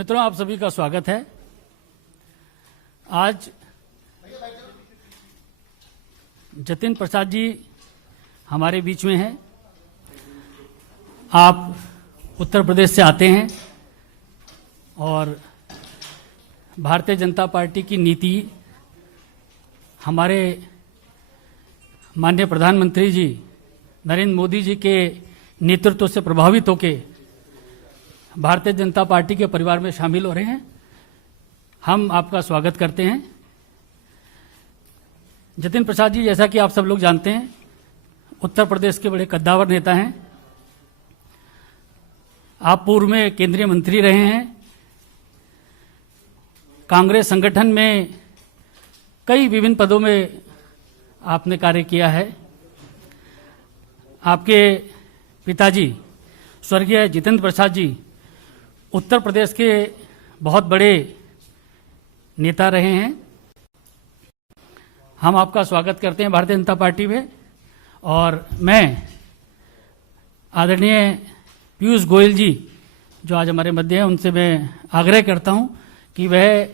मित्रों, आप सभी का स्वागत है। आज जतिन प्रसाद जी हमारे बीच में हैं। आप उत्तर प्रदेश से आते हैं और भारतीय जनता पार्टी की नीति, हमारे माननीय प्रधानमंत्री जी नरेंद्र मोदी जी के नेतृत्व से प्रभावित होकर भारतीय जनता पार्टी के परिवार में शामिल हो रहे हैं। हम आपका स्वागत करते हैं। जतिन प्रसाद जी, जैसा कि आप सब लोग जानते हैं, उत्तर प्रदेश के बड़े कद्दावर नेता हैं। आप पूर्व में केंद्रीय मंत्री रहे हैं। कांग्रेस संगठन में कई विभिन्न पदों में आपने कार्य किया है। आपके पिताजी स्वर्गीय जितेंद्र प्रसाद जी उत्तर प्रदेश के बहुत बड़े नेता रहे हैं। हम आपका स्वागत करते हैं भारतीय जनता पार्टी में। और मैं आदरणीय पीयूष गोयल जी जो आज हमारे मध्य हैं, उनसे मैं आग्रह करता हूं कि वह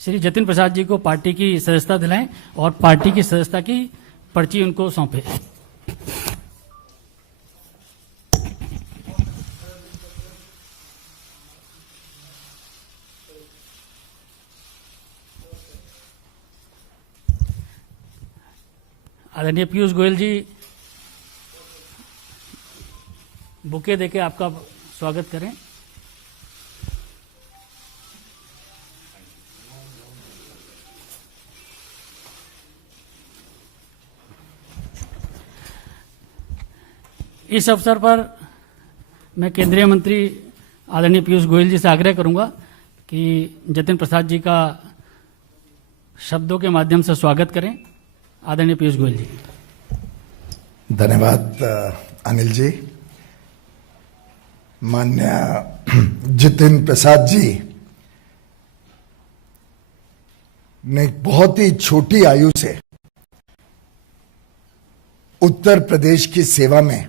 श्री जतिन प्रसाद जी को पार्टी की सदस्यता दिलाएं और पार्टी की सदस्यता की पर्ची उनको सौंपे। आदरणीय पीयूष गोयल जी बुके देके आपका स्वागत करें। इस अवसर पर मैं केंद्रीय मंत्री आदरणीय पीयूष गोयल जी से आग्रह करूंगा कि जतिन प्रसाद जी का शब्दों के माध्यम से स्वागत करें। आदरणीय पीयूष गोयल जी। धन्यवाद अनिल जी। माननीय जतिन प्रसाद जी ने एक बहुत ही छोटी आयु से उत्तर प्रदेश की सेवा में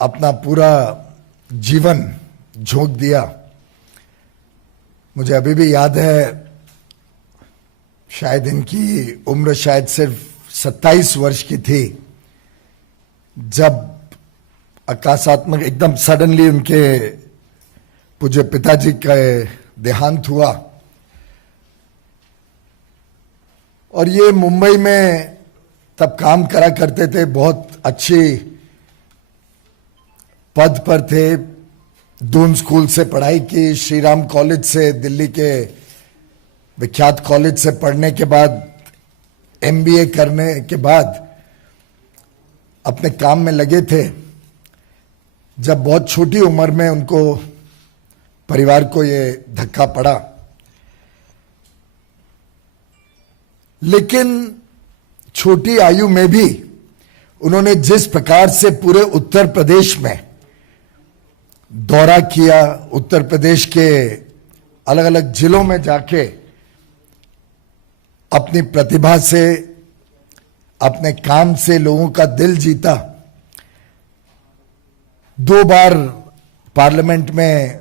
अपना पूरा जीवन झोंक दिया। मुझे अभी भी याद है, शायद इनकी उम्र शायद सिर्फ 27 वर्ष की थी जब आकाशात्मक एकदम सडनली उनके पूज्य पिताजी का देहांत हुआ। और ये मुंबई में तब काम करा करते थे, बहुत अच्छी पद पर थे। दून स्कूल से पढ़ाई की, श्री राम कॉलेज से, दिल्ली के विख्यात कॉलेज से पढ़ने के बाद एमबीए करने के बाद अपने काम में लगे थे, जब बहुत छोटी उम्र में उनको परिवार को ये धक्का पड़ा। लेकिन छोटी आयु में भी उन्होंने जिस प्रकार से पूरे उत्तर प्रदेश में दौरा किया, उत्तर प्रदेश के अलग अलग जिलों में जाके अपनी प्रतिभा से, अपने काम से लोगों का दिल जीता। 2 बार पार्लियामेंट में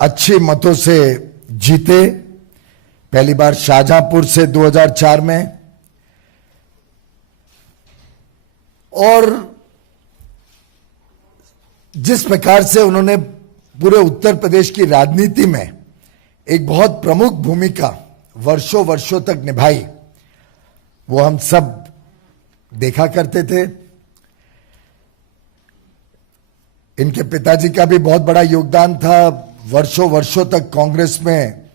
अच्छे मतों से जीते। पहली बार शाहजहांपुर से 2004 में, और जिस प्रकार से उन्होंने पूरे उत्तर प्रदेश की राजनीति में एक बहुत प्रमुख भूमिका वर्षों वर्षों तक निभाई, वो हम सब देखा करते थे। इनके पिताजी का भी बहुत बड़ा योगदान था वर्षों वर्षों तक कांग्रेस में,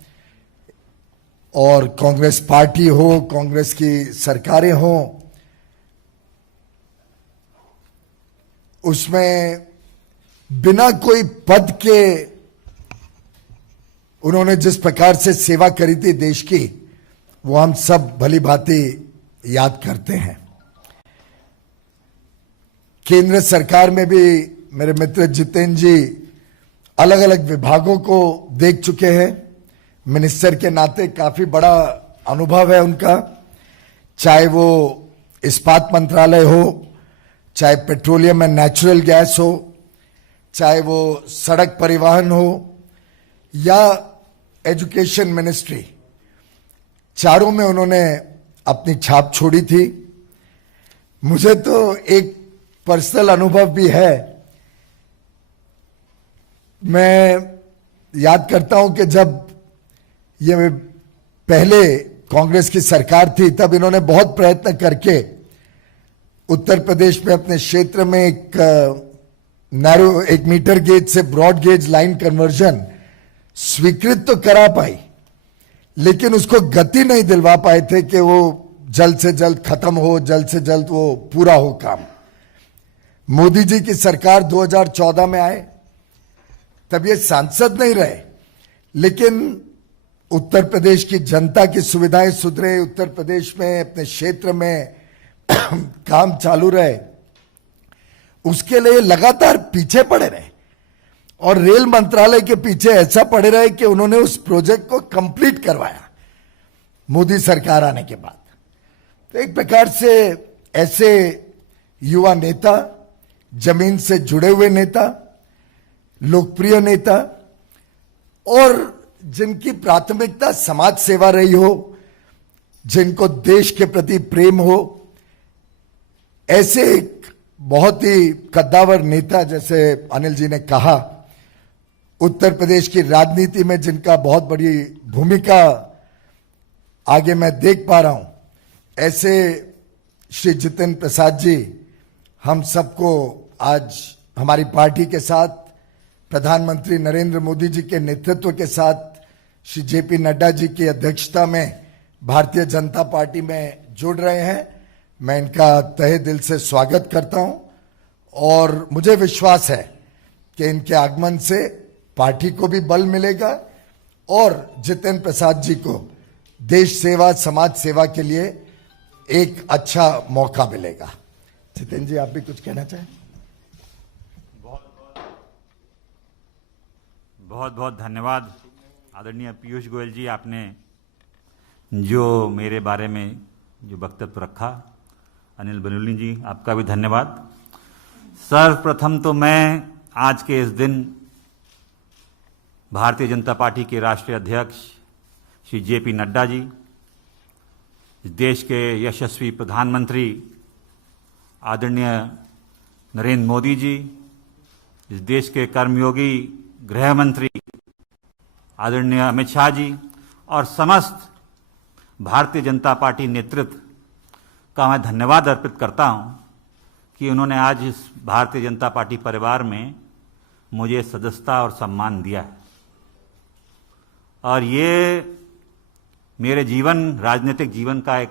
और कांग्रेस पार्टी हो, कांग्रेस की सरकारें हो, उसमें बिना कोई पद के उन्होंने जिस प्रकार से सेवा करी थी देश की, वो हम सब भली भांति याद करते हैं। केंद्र सरकार में भी मेरे मित्र जितेंद्र जी अलग अलग विभागों को देख चुके हैं। मिनिस्टर के नाते काफी बड़ा अनुभव है उनका, चाहे वो इस्पात मंत्रालय हो, चाहे पेट्रोलियम एंड नेचुरल गैस हो, चाहे वो सड़क परिवहन हो, या एजुकेशन मिनिस्ट्री, चारों में उन्होंने अपनी छाप छोड़ी थी। मुझे तो एक पर्सनल अनुभव भी है। मैं याद करता हूं कि जब ये पहले कांग्रेस की सरकार थी तब इन्होंने बहुत प्रयत्न करके उत्तर प्रदेश में अपने क्षेत्र में एक मीटर गेज से ब्रॉड गेज लाइन कन्वर्जन स्वीकृत तो करा पाई, लेकिन उसको गति नहीं दिलवा पाए थे कि वो जल्द से जल्द खत्म हो, जल्द से जल्द वो पूरा हो काम। मोदी जी की सरकार 2014 में आए, तब ये सांसद नहीं रहे, लेकिन उत्तर प्रदेश की जनता की सुविधाएं सुधरे, उत्तर प्रदेश में अपने क्षेत्र में काम चालू रहे, उसके लिए लगातार पीछे पड़े रहे और रेल मंत्रालय के पीछे ऐसा पड़े रहे कि उन्होंने उस प्रोजेक्ट को कंप्लीट करवाया मोदी सरकार आने के बाद। तो एक प्रकार से ऐसे युवा नेता, जमीन से जुड़े हुए नेता, लोकप्रिय नेता और जिनकी प्राथमिकता समाज सेवा रही हो, जिनको देश के प्रति प्रेम हो, ऐसे एक बहुत ही कद्दावर नेता, जैसे अनिल जी ने कहा, उत्तर प्रदेश की राजनीति में जिनका बहुत बड़ी भूमिका आगे मैं देख पा रहा हूं, ऐसे श्री जितेंद्र प्रसाद जी हम सबको आज हमारी पार्टी के साथ, प्रधानमंत्री नरेंद्र मोदी जी के नेतृत्व के साथ, श्री जेपी नड्डा जी की अध्यक्षता में भारतीय जनता पार्टी में जुड़ रहे हैं। मैं इनका तहे दिल से स्वागत करता हूं और मुझे विश्वास है कि इनके आगमन से पार्टी को भी बल मिलेगा और जितेंद्र प्रसाद जी को देश सेवा, समाज सेवा के लिए एक अच्छा मौका मिलेगा। जितेंद्र जी, आप भी कुछ कहना चाहें? बहुत बहुत धन्यवाद आदरणीय पीयूष गोयल जी, आपने जो मेरे बारे में जो वक्तव्य रखा। अनिल बलूनी जी, आपका भी धन्यवाद। सर्वप्रथम तो मैं आज के इस दिन भारतीय जनता पार्टी के राष्ट्रीय अध्यक्ष श्री जेपी नड्डा जी, इस देश के यशस्वी प्रधानमंत्री आदरणीय नरेंद्र मोदी जी, इस देश के कर्मयोगी गृह मंत्री आदरणीय अमित शाह जी और समस्त भारतीय जनता पार्टी नेतृत्व का मैं धन्यवाद अर्पित करता हूं कि उन्होंने आज इस भारतीय जनता पार्टी परिवार में मुझे सदस्यता और सम्मान दिया है। और ये मेरे राजनीतिक जीवन का एक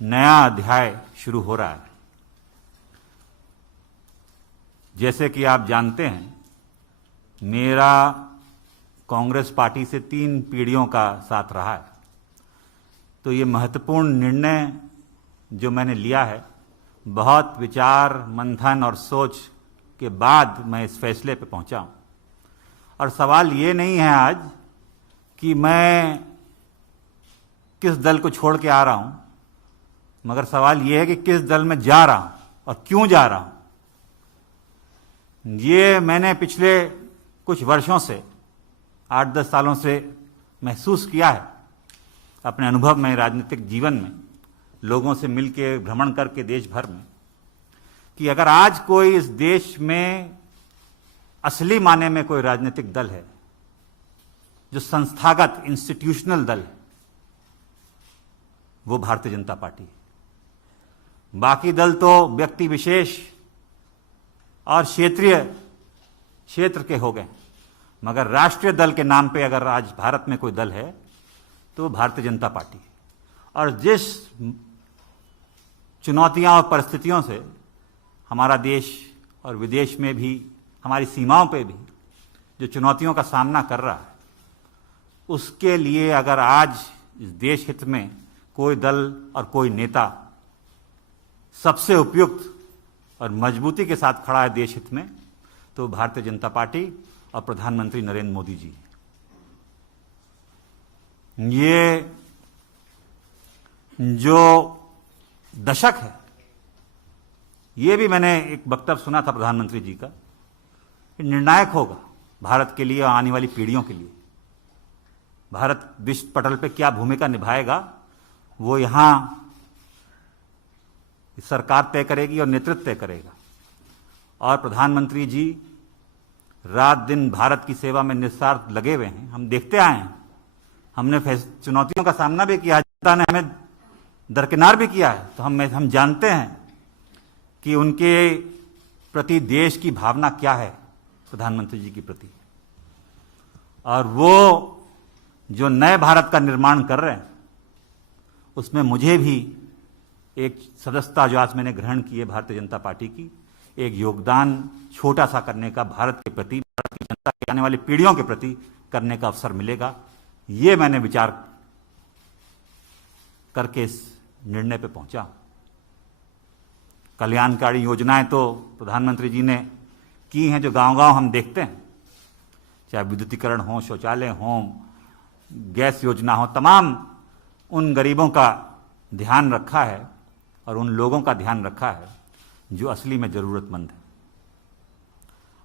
नया अध्याय शुरू हो रहा है। जैसे कि आप जानते हैं, मेरा कांग्रेस पार्टी से 3 पीढ़ियों का साथ रहा है। तो ये महत्वपूर्ण निर्णय जो मैंने लिया है, बहुत विचार मंथन और सोच के बाद मैं इस फैसले पे पहुंचा हूं। और सवाल ये नहीं है आज कि मैं किस दल को छोड़ के आ रहा हूं, मगर सवाल ये है कि किस दल में जा रहा हूं और क्यों जा रहा हूं। ये मैंने पिछले कुछ वर्षों से, 8-10 सालों से महसूस किया है अपने अनुभव में, राजनीतिक जीवन में, लोगों से मिलकर भ्रमण करके देश भर में, कि अगर आज कोई इस देश में असली माने में कोई राजनीतिक दल है जो संस्थागत इंस्टीट्यूशनल दल है, वो भारतीय जनता पार्टी है। बाकी दल तो व्यक्ति विशेष और क्षेत्र के हो गए, मगर राष्ट्रीय दल के नाम पे अगर आज भारत में कोई दल है तो भारतीय जनता पार्टी है। और जिस चुनौतियां और परिस्थितियों से हमारा देश और विदेश में भी, हमारी सीमाओं पे भी जो चुनौतियों का सामना कर रहा है, उसके लिए अगर आज इस देश हित में कोई दल और कोई नेता सबसे उपयुक्त और मजबूती के साथ खड़ा है देश हित में, तो भारतीय जनता पार्टी और प्रधानमंत्री नरेंद्र मोदी जी। ये जो दशक है, ये भी मैंने एक वक्तव्य सुना था प्रधानमंत्री जी का, निर्णायक होगा भारत के लिए और आने वाली पीढ़ियों के लिए। भारत विश्व पटल पे क्या भूमिका निभाएगा वो यहाँ सरकार तय करेगी और नेतृत्व तय करेगा। और प्रधानमंत्री जी रात दिन भारत की सेवा में निस्वार्थ लगे हुए हैं। हम देखते आए हैं, हमने चुनौतियों का सामना भी किया, जनता ने हमें दरकिनार भी किया है, तो हम जानते हैं कि उनके प्रति देश की भावना क्या है प्रधानमंत्री जी के प्रति। और वो जो नए भारत का निर्माण कर रहे हैं उसमें मुझे भी एक सदस्यता जो आज मैंने ग्रहण की है भारतीय जनता पार्टी की, एक योगदान छोटा सा करने का भारत के प्रति, भारत की जनता की आने वाली पीढ़ियों के प्रति करने का अवसर मिलेगा। ये मैंने विचार करके इस निर्णय पे पहुंचा। कल्याणकारी योजनाएं तो प्रधानमंत्री जी ने की हैं जो गांव-गांव हम देखते हैं, चाहे विद्युतीकरण हो, शौचालय हो, गैस योजना हो, तमाम उन गरीबों का ध्यान रखा है और उन लोगों का ध्यान रखा है जो असली में जरूरतमंद है।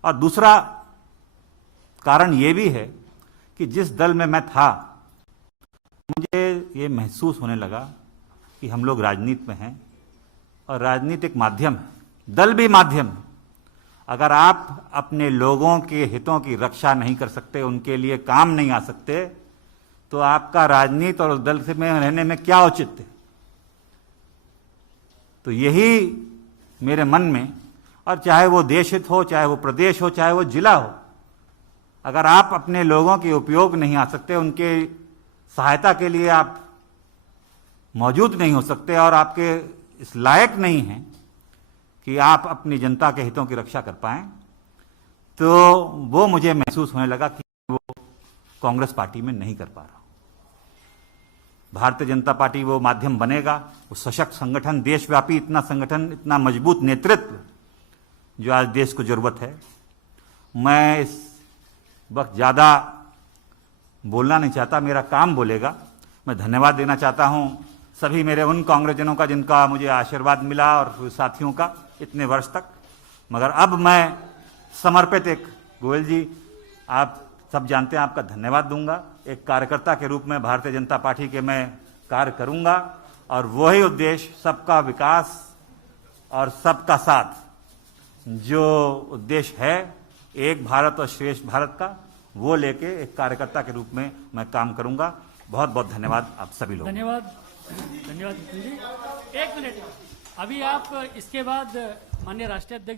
और दूसरा कारण यह भी है कि जिस दल में मैं था मुझे ये महसूस होने लगा कि हम लोग राजनीति में हैं और राजनीति एक माध्यम है, दल भी माध्यम है। अगर आप अपने लोगों के हितों की रक्षा नहीं कर सकते, उनके लिए काम नहीं आ सकते, तो आपका राजनीति और उस दल से में रहने में क्या औचित्य है। तो यही मेरे मन में, और चाहे वो देश हित हो, चाहे वो प्रदेश हो, चाहे वो जिला हो, अगर आप अपने लोगों के उपयोग नहीं आ सकते, उनके सहायता के लिए आप मौजूद नहीं हो सकते और आपके इस लायक नहीं हैं कि आप अपनी जनता के हितों की रक्षा कर पाएं, तो वो मुझे महसूस होने लगा कि वो कांग्रेस पार्टी में नहीं कर पा रहा। भारतीय जनता पार्टी वो माध्यम बनेगा, वो सशक्त संगठन, देशव्यापी इतना संगठन, इतना मजबूत नेतृत्व जो आज देश को जरूरत है। मैं इस वक्त ज़्यादा बोलना नहीं चाहता, मेरा काम बोलेगा। मैं धन्यवाद देना चाहता हूं सभी मेरे उन कांग्रेसजनों का जिनका मुझे आशीर्वाद मिला और साथियों का इतने वर्ष तक। मगर अब मैं समर्पित एक, गोयल जी आप सब जानते हैं, आपका धन्यवाद दूंगा। एक कार्यकर्ता के रूप में भारतीय जनता पार्टी के मैं कार्य करूंगा और वही उद्देश्य, सबका विकास और सबका साथ, जो उद्देश्य है एक भारत और श्रेष्ठ भारत का, वो लेके एक कार्यकर्ता के रूप में मैं काम करूंगा। बहुत बहुत धन्यवाद आप सभी लोग। धन्यवाद धन्यवाद जी। एक मिनट, अभी आप इसके बाद माननीय राष्ट्रीय अध्यक्ष